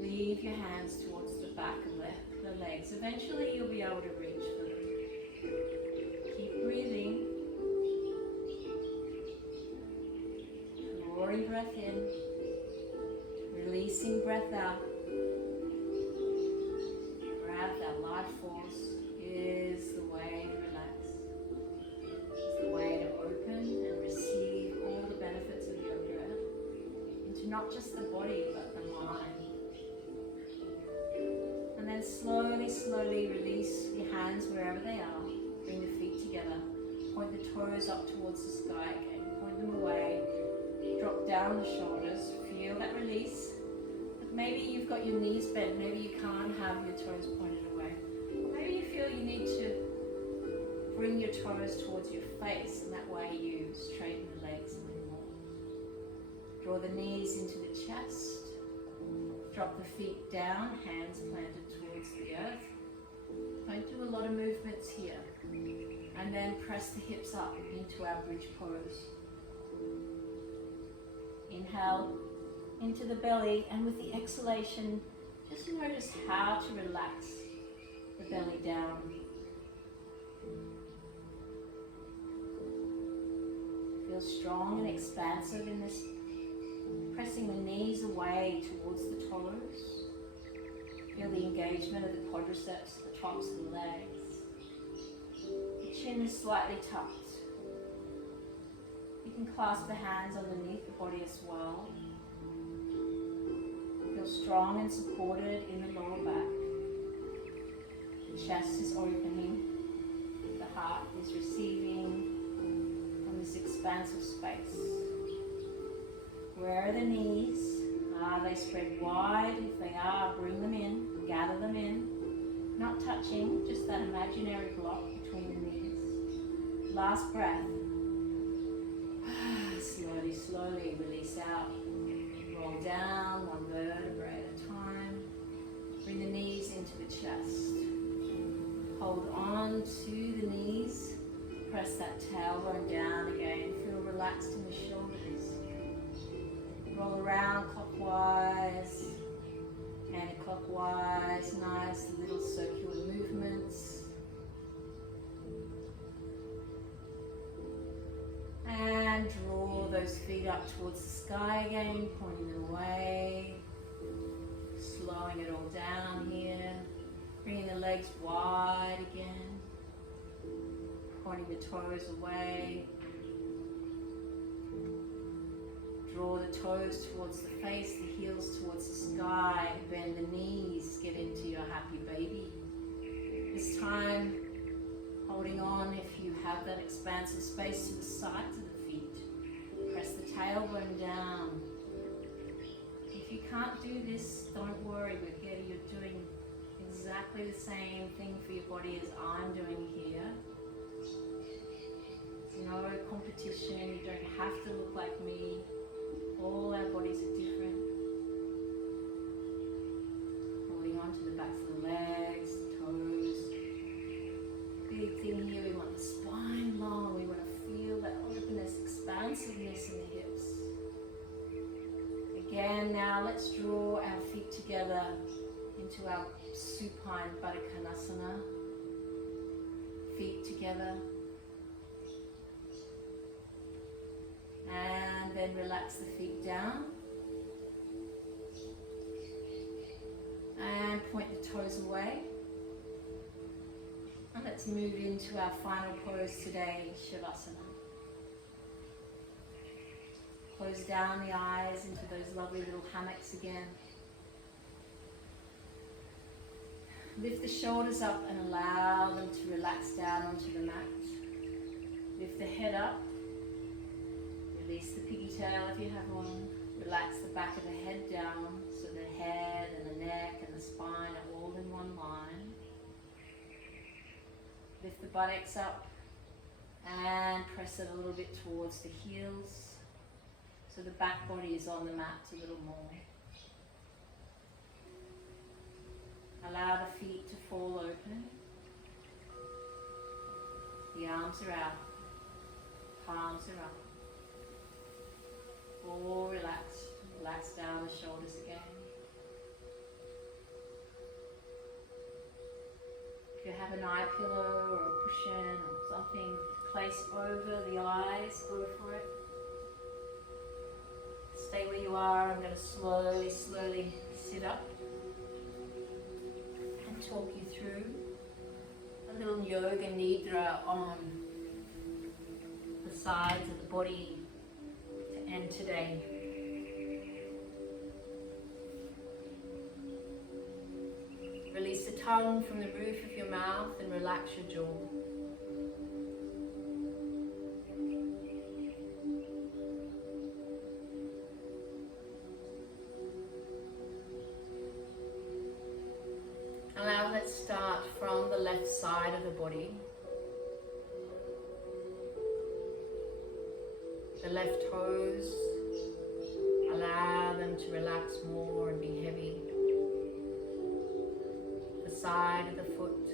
Leave your hands towards the back of the legs. Eventually you'll be able to reach for them. Keep breathing. Drawing breath in. Releasing breath out. Breath, that life force, is the way to relax. It's the way to open and receive all the benefits of yoga into not just the body but the mind. And then slowly slowly, slowly release your hands wherever they are. Bring the feet together. Point the toes up towards the sky again. Point them away. Drop down the shoulders. Feel that release. But maybe you've got your knees bent. Maybe you can't have your toes pointed away. Or maybe you feel you need to bring your toes towards your face, and that way you straighten the legs a little more. Draw the knees into the chest. Drop the feet down, hands planted towards the earth. Don't do a lot of movements here. And then press the hips up into our bridge pose. Inhale into the belly, and with the exhalation, just notice how to relax the belly down. Feel strong and expansive in this, pressing the knees away towards the toes. Feel the engagement of the quadriceps, the tops of the legs. The chin is slightly tucked. You can clasp the hands underneath the body as well. Feel strong and supported in the lower back. The chest is opening. The heart is receiving from this expansive space. Where are the knees? Are they spread wide? If they are, bring them in, gather them in. Not touching, just that imaginary block between the knees. Last breath. Slowly, slowly release out. Roll down one vertebrae at a time. Bring the knees into the chest. Hold on to the knees. Press that tailbone down again. Feel relaxed in the shoulders. Roll around clockwise, anti-clockwise, nice little circular movements. And draw those feet up towards the sky again, pointing them away. Slowing it all down here. Bringing the legs wide again. Pointing the toes away. Draw the toes towards the face, the heels towards the sky. Bend the knees, get into your happy baby. This time, holding on if you have that expansive space to the sides of the feet. Press the tailbone down. If you can't do this, don't worry, you're doing exactly the same thing for your body as I'm doing here. It's no competition, you don't have to look like me. All our bodies are different. Holding on to the backs of the legs, the toes. Big thing here, we want the spine long. We want to feel that openness, expansiveness in the hips. Again, now let's draw our feet together into our supine Tadasana. Feet together. And then relax the feet down. And point the toes away. And let's move into our final pose today, Shavasana. Close down the eyes into those lovely little hammocks again. Lift the shoulders up and allow them to relax down onto the mat. Lift the head up. Release the pigtail if you have one. Relax the back of the head down so the head and the neck and the spine are all in one line. Lift the buttocks up and press it a little bit towards the heels so the back body is on the mat a little more. Allow the feet to fall open. The arms are out, palms are up. All relaxed. Relax down the shoulders again. If you have an eye pillow or a cushion or something to place over the eyes, go for it. Stay where you are. I'm going to slowly, slowly sit up and talk you through a little yoga nidra on the sides of the body to end today. Release Release the tongue from the roof of your mouth and relax your jaw. And now let's start from the left side of the body. The left toes, allow them to relax more and be heavy. The side of the foot,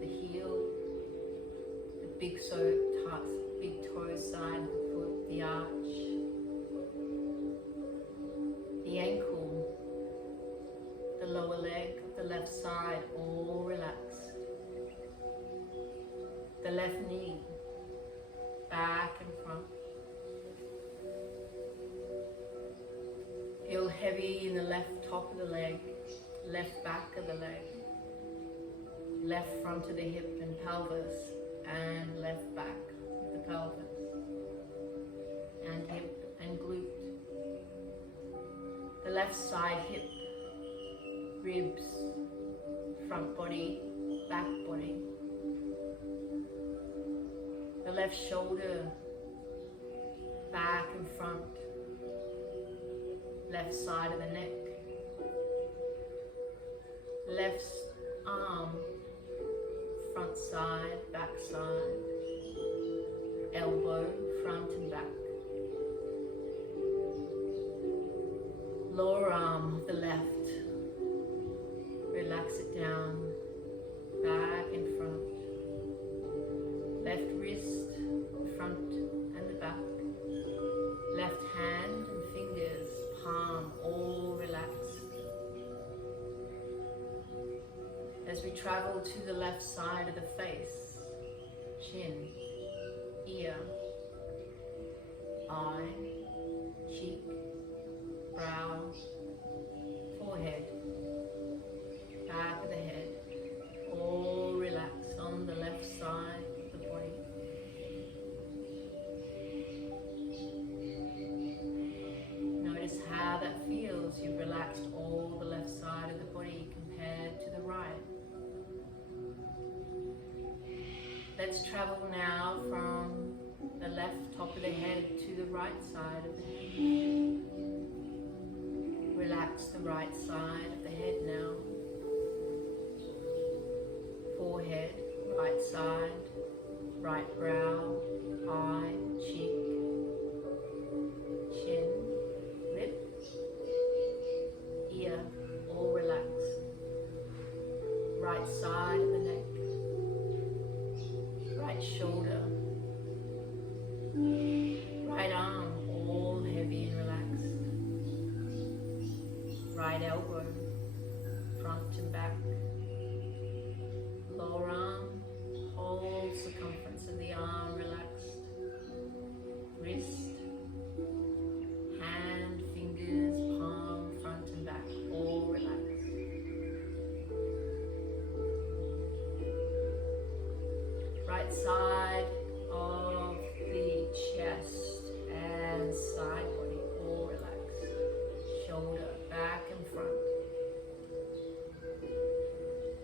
the heel, the big toe side of the foot, the arch, the ankle, the lower leg of the left side, all relaxed. The left knee, back and front. Feel heavy in the left top of the leg, left back of the leg, left front of the hip and pelvis, and left back of the pelvis, and hip and glute. The left side hip, ribs, front body, back body. The left shoulder, back and front, left side of the neck, left arm, front side, back side, elbow, front and back. Lower arm of the left, relax it down, back and front. Left wrist, front and the back. Left hand and fingers, palm, all relaxed. As we travel to the left side of the face, chin, ear, eye, cheek, brow, forehead, back of the head, all relaxed on the left side of the body. Notice how that feels. You've relaxed all the left side of the body compared to the right. Let's travel now from the left top of the head to the right side of the head. Relax the right side of the head now. Forehead, right side, right brow, eye, cheek, chin, lip, ear, all relaxed. Right side of the neck, right shoulder, right arm, all heavy and relaxed. Right elbow, front and back. Lower arm, whole circumference of the arm relaxed. Wrist, hand, fingers, palm, front and back, all relaxed. Right side of the chest and side body, all relaxed. Shoulder, back and front.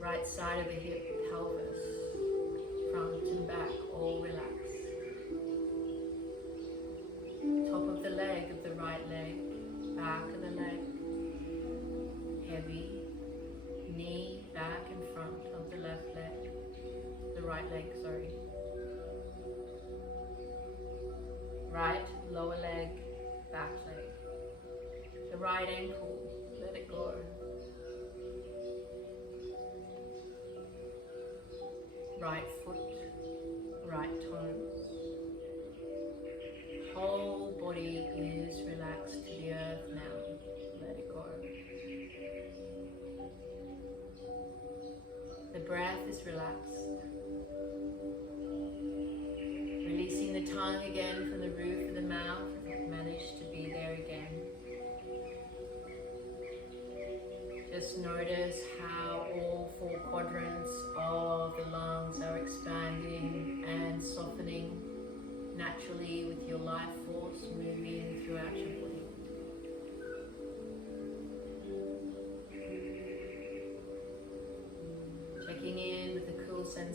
Right side of the hip, pelvis, front and back, all relaxed. Top of the leg of the right leg, back of the leg, heavy, knee, back and front of the left leg, the right leg, sorry. Right lower leg, back leg. The right ankle, let it go. Right foot, right toes. Whole body is relaxed to the earth now. Let it go. The breath is relaxed. Releasing the tongue again from the roof of the mouth. Managed to be there again. Just notice how all four quadrants of the lungs are expanding and softening naturally with your life force moving throughout your body.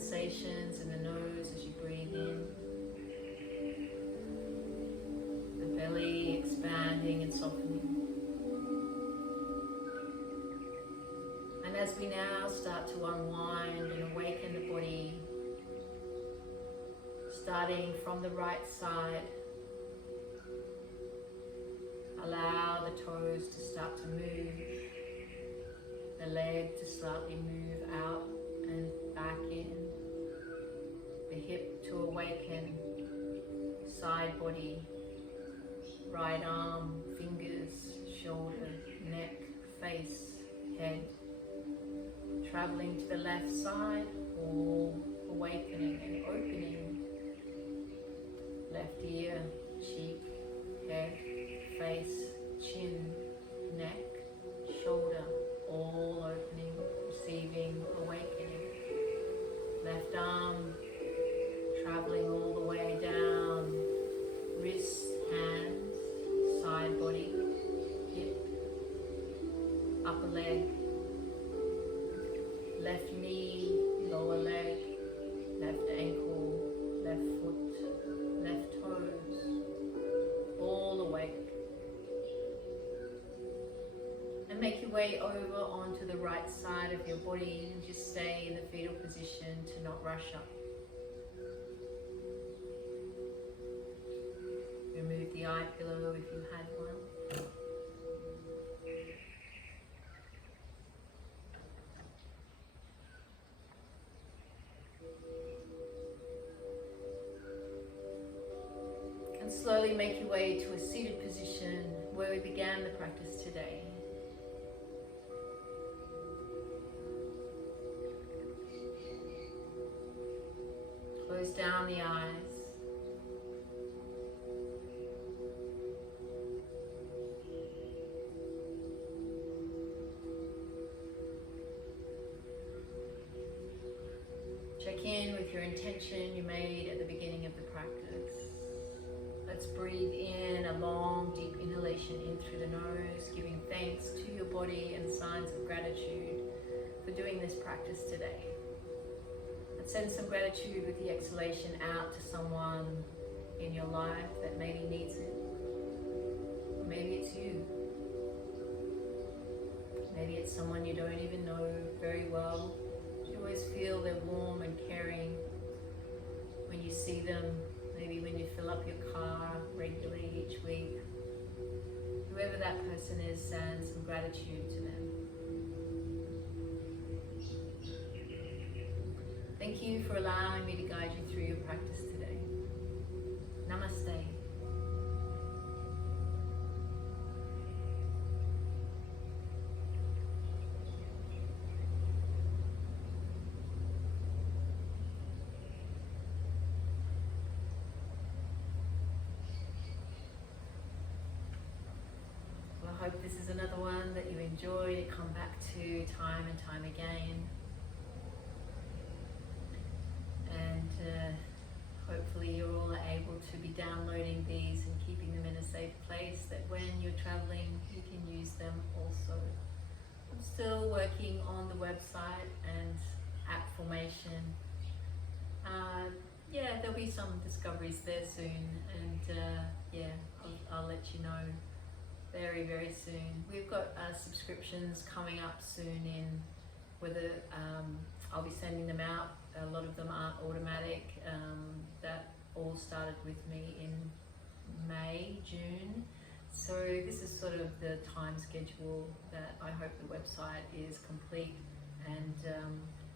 sensations in the nose as you breathe in. The belly expanding and softening. And as we now start to unwind and awaken the body, starting from the right side, allow the toes to start to move, the leg to slightly move out and back in, the hip to awaken, side body, right arm, fingers, shoulder, neck, face, head, traveling to the left side, all awakening and opening, left ear, cheek, head, face, chin, neck, shoulder, all opening, receiving, awakening. Left arm traveling all the way down, wrists, hands, side body, hip, upper leg, left knee, lower leg, left ankle, left foot, left toes, all awake. And make your way over onto the right side of your body and just stay in the fetal position to not rush up. Remove the eye pillow if you had one. And slowly make your way to a seated position where we began the practice today. Close down the eyes. Check in with your intention you made at the beginning of the practice. Let's breathe in a long, deep inhalation in through the nose, giving thanks to your body and signs of gratitude for doing this practice today. Let's send some gratitude with the exhalation out to someone in your life that maybe needs it. Maybe it's you. Maybe it's someone you don't even know very well. You always feel they're warm and caring when you see them, maybe when you fill up your car regularly each week. Whoever that person is, send some gratitude to them. Thank you for allowing me to guide you through your practice today. Namaste. I hope this is another one that you enjoy to come back to time and time again. And hopefully you're all able to be downloading these and keeping them in a safe place that when you're traveling you can use them also. I'm still working on the website and app formation. Yeah, there'll be some discoveries there soon, and yeah, I'll let you know very, very soon. We've got subscriptions coming up soon in whether I'll be sending them out. A lot of them aren't automatic. That all started with me in May, June. So this is sort of the time schedule that I hope the website is complete. And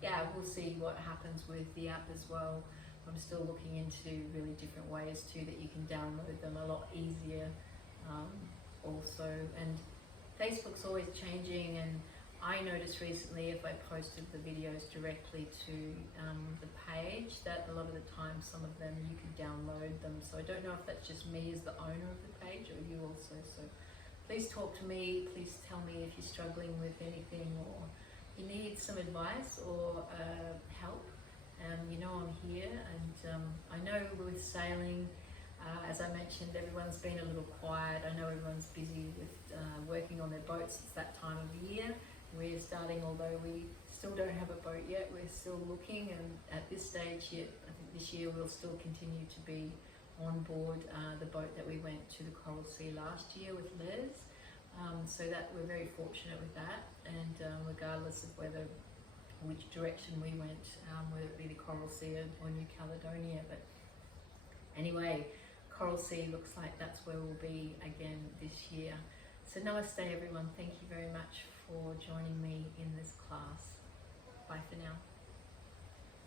yeah, we'll see what happens with the app as well. I'm still looking into really different ways too that you can download them a lot easier also. And Facebook's always changing, and I noticed recently if I posted the videos directly to the page that a lot of the time some of them you could download them. So I don't know if that's just me as the owner of the page or you also. So please talk to me, please tell me if you're struggling with anything or you need some advice or help. You know I'm here, and I know with sailing, as I mentioned, everyone's been a little quiet. I know everyone's busy with working on their boats. It's that time of year. We're starting, although we still don't have a boat yet. We're still looking, and at this stage yet, I think this year we'll still continue to be on board the boat that we went to the Coral Sea last year with Les. So that we're very fortunate with that, and regardless of which direction we went, whether it be the Coral Sea or New Caledonia. But anyway, Coral Sea looks like that's where we'll be again this year. So namaste everyone, thank you very much for joining me in this class. Bye for now.